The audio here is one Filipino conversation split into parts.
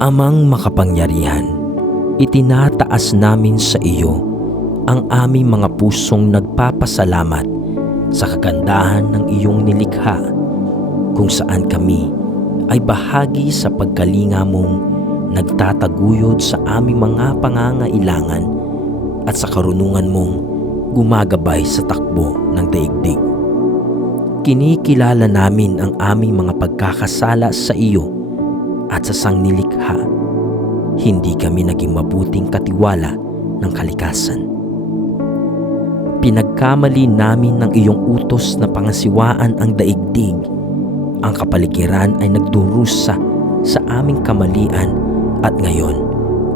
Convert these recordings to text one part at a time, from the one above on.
Amang makapangyarihan, itinataas namin sa iyo ang aming mga pusong nagpapasalamat sa kagandahan ng iyong nilikha kung saan kami ay bahagi sa pagkalinga mong nagtataguyod sa aming mga pangangailangan at sa karunungan mong gumagabay sa takbo ng daigdig. Kinikilala namin ang aming mga pagkakasala sa iyo at sa sangnilikha. Hindi kami naging mabuting katiwala ng kalikasan. Pinagkamali namin ng iyong utos na pangasiwaan ang daigdig. Ang kapaligiran ay nagdurusa sa aming kamalian at ngayon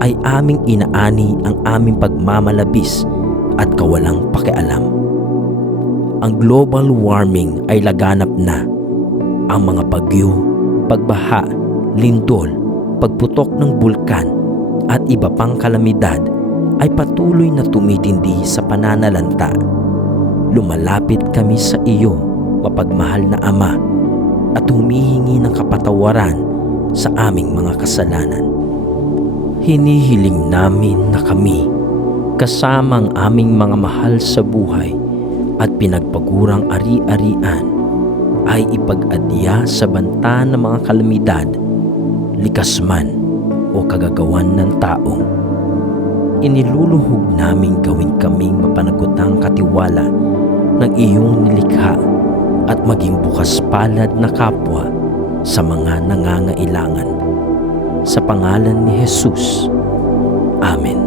ay aming inaani ang aming pagmamalabis at kawalang pakialam. Ang global warming ay laganap na. Ang mga bagyo, pagbaha, lindol, pagputok ng bulkan at iba pang kalamidad ay patuloy na tumitindi sa pananalanta. Lumalapit kami sa iyo, mapagmahal na Ama, at humihingi ng kapatawaran sa aming mga kasalanan. Hinihiling namin na kami, kasama ang aming mga mahal sa buhay at pinagpagurang ari-arian, ay ipag-adya sa banta ng mga kalamidad, likas man o kagagawan ng tao. Iniluluhog namin gawin kaming mapanagutang katiwala ng iyong nilikha at maging bukas palad na kapwa sa mga nangangailangan. Sa pangalan ni Jesus. Amen.